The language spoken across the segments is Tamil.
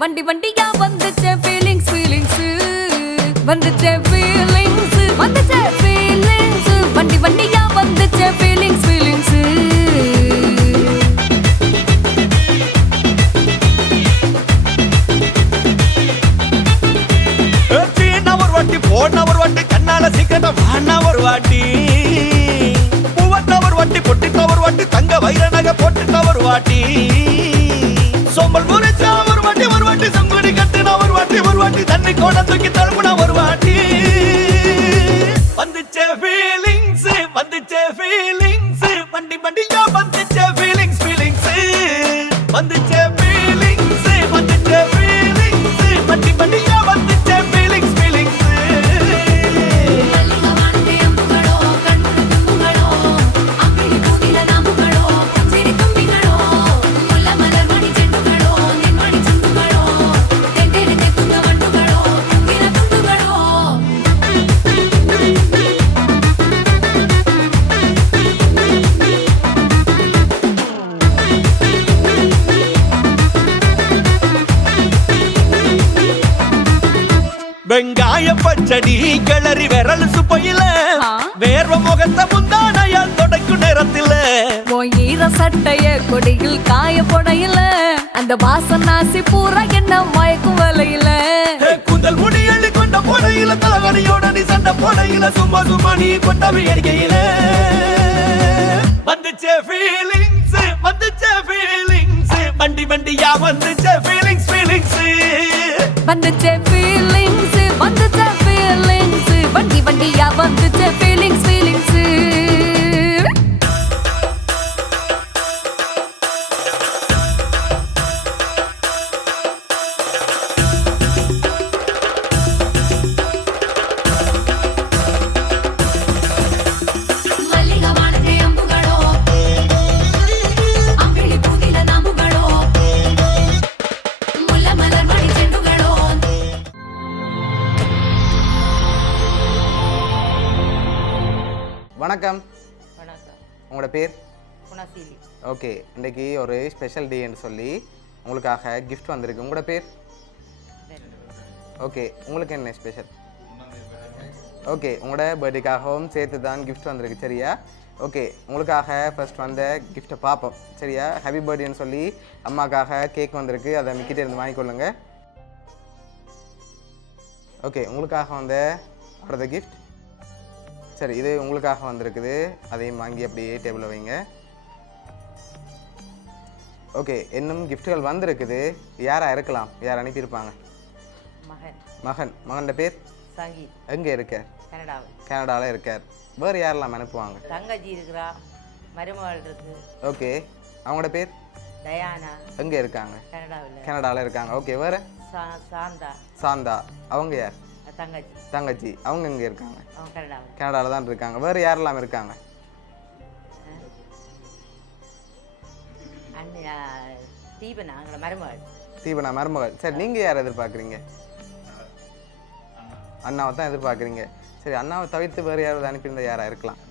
வண்டி வண்டியா வந்துச்சே feelings feelings வந்துச்சே feelings வந்துச்சே feelings வண்டி வண்டியா வந்துச்சே feelings feelings ஏத்தினா ஒரு வாட்டி போனா ஒரு வாட்டி கண்ணால சீக்கிரமா வானா ஒரு வாட்டி பூவனா ஒரு வாட்டி பொட்டினா ஒரு வாட்டி தங்க வைர நகை போட்டுனா ஒரு வாட்டி சோம்பல் முறிச்சா ஒரு வாட்டி சங்குடி கட்டுனா ஒரு வாட்டி தண்ணி கோட தூக்கி தழுப்புனா ஒரு வாட்டி வந்துச்சே ஃபீலிங்ஸ் வண்டி வண்டியா வந்துச்சே ஃபீலிங்ஸ் வந்துச்சே ஃபீலிங்ஸ் வண்டி வண்டியா வந்துச்சே ஃபீலிங்ஸ் அச்சடி கிளறி விரல் சுப்பையில ஆ. வேர்வ முகத்தை முந்தானையால் தொடக்கும் நேரத்தில உன் ஈர சட்டைய கொடியில் காய போடையில அந்த வாசனாசி பூரா என்ன மயக்கும் வலையில கூந்தல் முடி அள்ளி கொண்ட போடையில தலகணியோட நீ சண்டை போடையில சும்மா சும்மா நீ கொண்டவி எரிக்கையில வந்துச்சே ஃபீலிங்ஸ் வந்துச்சே ஃபீலிங்ஸ் வண்டி வண்டியா வந்துச்சே ஃபீலிங்ஸ் ஃபீலிங்ஸ் வந்துச்சே ஃபீலிங்ஸ் வந்துச்சே ஃபீலிங்ஸ் வண்டி வண்டியா வந்துச்சே ஃபீலிங்ஸ் ஃபீலிங்ஸ் வணக்கம். வணக்கம். உங்களோட பேர்? குணசீலி. ஓகே, இன்றைக்கி ஒரு ஸ்பெஷல் டேன்னு சொல்லி உங்களுக்காக கிஃப்ட் வந்திருக்கு. உங்களோட பேர்? ஓகே, உங்களுக்கு என்ன ஸ்பெஷல்? ஓகே, உங்களோட பர்த்டேக்காகவும் சேர்த்து தான் கிஃப்ட் வந்திருக்கு. சரியா? ஓகே, உங்களுக்காக ஃபர்ஸ்ட் வந்த கிஃப்ட்டை பார்ப்போம். சரியா? ஹாப்பி பர்த்டேன்னு சொல்லி அம்மாக்காக கேக் வந்திருக்கு. அதை மிக்கிட்டே இருந்து வாங்கிக்கொள்ளுங்க. ஓகே, உங்களுக்காக வந்த அடுத்த கிஃப்ட். சரி, இது உங்களுக்காக வந்திருக்குது. அதையும் வாங்கி அப்படியே டேபிளில் வைங்க. ஓகே, இன்னும் கிஃப்ட்டுகள் வந்திருக்குது. யாராக இருக்கலாம்? யார் அனுப்பியிருப்பாங்க? மகன் பேர்? சங்கீத். எங்கே இருக்கார்? கனடாவில் இருக்கார். வேறு யாரெல்லாம் அனுப்புவாங்க? தங்கச்சி இருக்கிறா, மருமகள் இருக்கு. ஓகே, அவங்களோட பேர்? டயானா. எங்கே இருக்காங்க? கனடாவில் இருக்காங்க. ஓகே, வேறு? சாந்தா. அவங்க யார்? தங்கச்சி. அவங்க எங்கே இருக்காங்க? கனடாவில் தான் இருக்காங்க. வேறு யாரெல்லாம் இருக்காங்க? தீபனா மருமகள். சரி, நீங்கள் யார் எதிர்பார்க்குறீங்க? அண்ணாவை தான் எதிர்பார்க்குறீங்க. சரி, அண்ணாவை தவிர்த்து வேறு யாராவது அனுப்பியிருந்தால் யாராக இருக்கலாம்?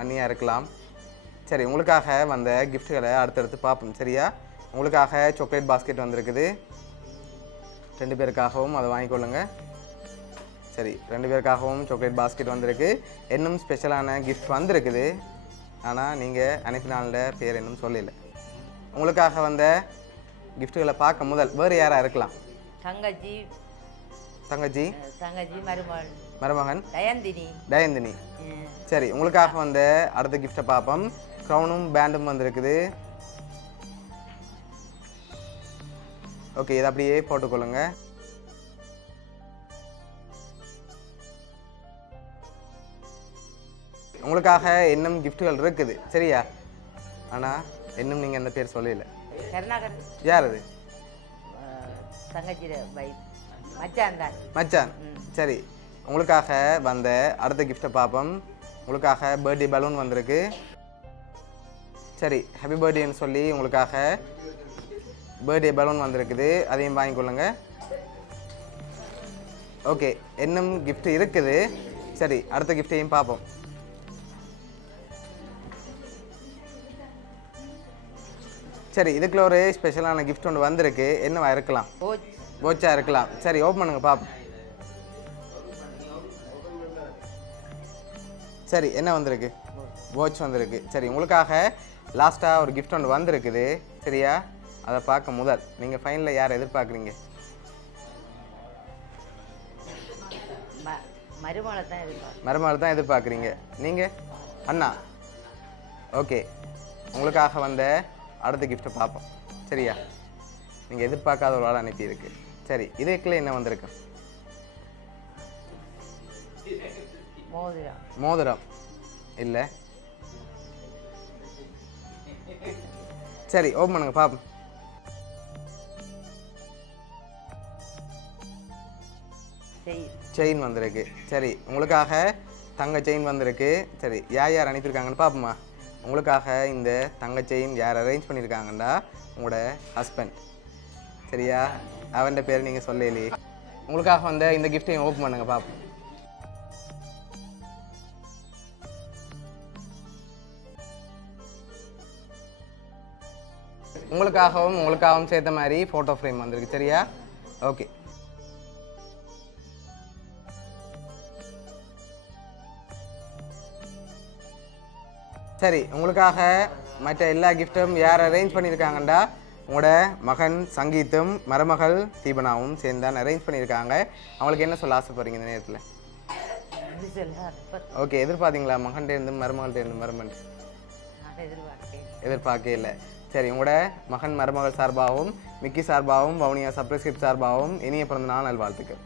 அண்ணியாக இருக்கலாம். சரி, உங்களுக்காக வந்த கிஃப்ட்டுகளை அடுத்தடுத்து பார்ப்போம். சரியா? உங்களுக்காக சாக்லேட் பாஸ்கெட் வந்திருக்குது. 2 பேருக்காகவும் அதை வாங்கிக்கொள்ளுங்க. சரி, 2 பேருக்காகவும் சாக்லேட் பாஸ்கெட் வந்திருக்கு. இன்னும் ஸ்பெஷலான கிஃப்ட் வந்திருக்குது. ஆனால் நீங்கள் அனுப்பினால பேர் இன்னும் சொல்லலை. உங்களுக்காக வந்த கிஃப்ட்டுகளை பார்க்க முதல் வேறு யாராக இருக்கலாம்? தங்கச்சி மருமகன் டயந்தினி. சரி, உங்களுக்காக வந்த அடுத்த கிஃப்ட்டை பார்ப்போம். க்ரௌனும் பேண்டும் வந்திருக்குது. ஓகே, இதை அப்படியே போட்டுக்கொள்ளுங்க. உங்களுக்காக இன்னும் கிஃப்ட்டுகள் இருக்குது. சரியா? ஆனால் இன்னும் நீங்கள் அந்த பேர் சொல்லல. யார் அது? மச்சான். சரி, உங்களுக்காக வந்த அடுத்த கிஃப்ட்டை பார்ப்போம். உங்களுக்காக பர்த்டே பலூன் வந்திருக்கு. சரி, ஹாப்பி பர்த்டேன்னு சொல்லி உங்களுக்காக பர்த்டே பலூன் வந்திருக்குது. அதையும் வாங்கிக்கொள்ளுங்க. ஓகே, இன்னும் கிஃப்ட் இருக்குது. சரி, அடுத்த கிஃப்ட்டையும் பார்ப்போம். சரி, இதுக்குள்ள ஒரு ஸ்பெஷலான கிஃப்ட் ஒன்று வந்திருக்கு. என்னவா இருக்கலாம்? வாட்சாக இருக்கலாம். சரி, ஓப்பன் பண்ணுங்க பார்ப்போம். சரி, என்ன வந்திருக்கு? வாட்ச் வந்திருக்கு. சரி, உங்களுக்காக லாஸ்ட்டாக ஒரு கிஃப்ட் ஒன்று வந்திருக்குது. சரியா? அதை பார்க்க முதல் நீங்கள் ஃபைனலில் யாரை எதிர்பார்க்குறீங்க? மருமகளை தான் எதிர்பார்க்குறீங்க. நீங்கள்? அண்ணா. ஓகே, உங்களுக்காக வந்த அடுத்த கிஃப்ட்டை பார்ப்போம். சரியா? நீங்கள் எதிர்பார்க்காத ஒரு ஆள் அனுப்பியிருக்கு. சரி, இதுக்குள்ள என்ன வந்திருக்கு? மோதிரம் இல்லை. சரி, ஓப்பன் பண்ணுங்க பார்ப்போம். செயின் வந்திருக்கு. சரி, உங்களுக்காக தங்க செயின் வந்திருக்கு. சரி, யார் அனுப்பியிருக்காங்கன்னு பார்ப்போமா? உங்களுக்காக இந்த தங்க செயின் யார் அரேஞ்ச் பண்ணியிருக்காங்கண்டா உங்களோட ஹஸ்பண்ட். சரியா? அவன் பேர் நீங்கள் சொல்லலையே. உங்களுக்காக வந்த இந்த கிஃப்ட்டையும் ஓப்பன் பண்ணுங்க பார்ப்போம். உங்களுக்காகவும் சேர்த்த மாதிரி ஃபோட்டோ ஃப்ரேம் வந்திருக்கு. சரியா? ஓகே, சரி உங்களுக்காக மற்ற எல்லா கிஃப்ட்டும் யார் அரேஞ்ச் பண்ணியிருக்காங்கண்டா உங்களோட மகன் சங்கீத்தும் மருமகள் தீபனாவும் சேர்ந்து தான் அரேஞ்ச் பண்ணியிருக்காங்க. அவங்களுக்கு என்ன சொல்ல ஆசைப்படுறீங்க இந்த நேரத்தில்? இது சொல்ல ஓகே, எதிர்பார்த்தீங்களா மகன்கிட்ட இருந்து மருமகள்கிட்ட இருந்து மருமன்? நான் எதிர்பார்க்கிறேன். எதிர்பார்க்கவே இல்லை. சரி உங்களோட மகன் மருமகள் சார்பாகவும் மிக்கி சார்பாகவும் வவுனியா சர்ப்ரைஸ் கிஃப்ட் சார்பாகவும் இனிய பிறந்த நாள் நல்வாழ்த்துக்கள்.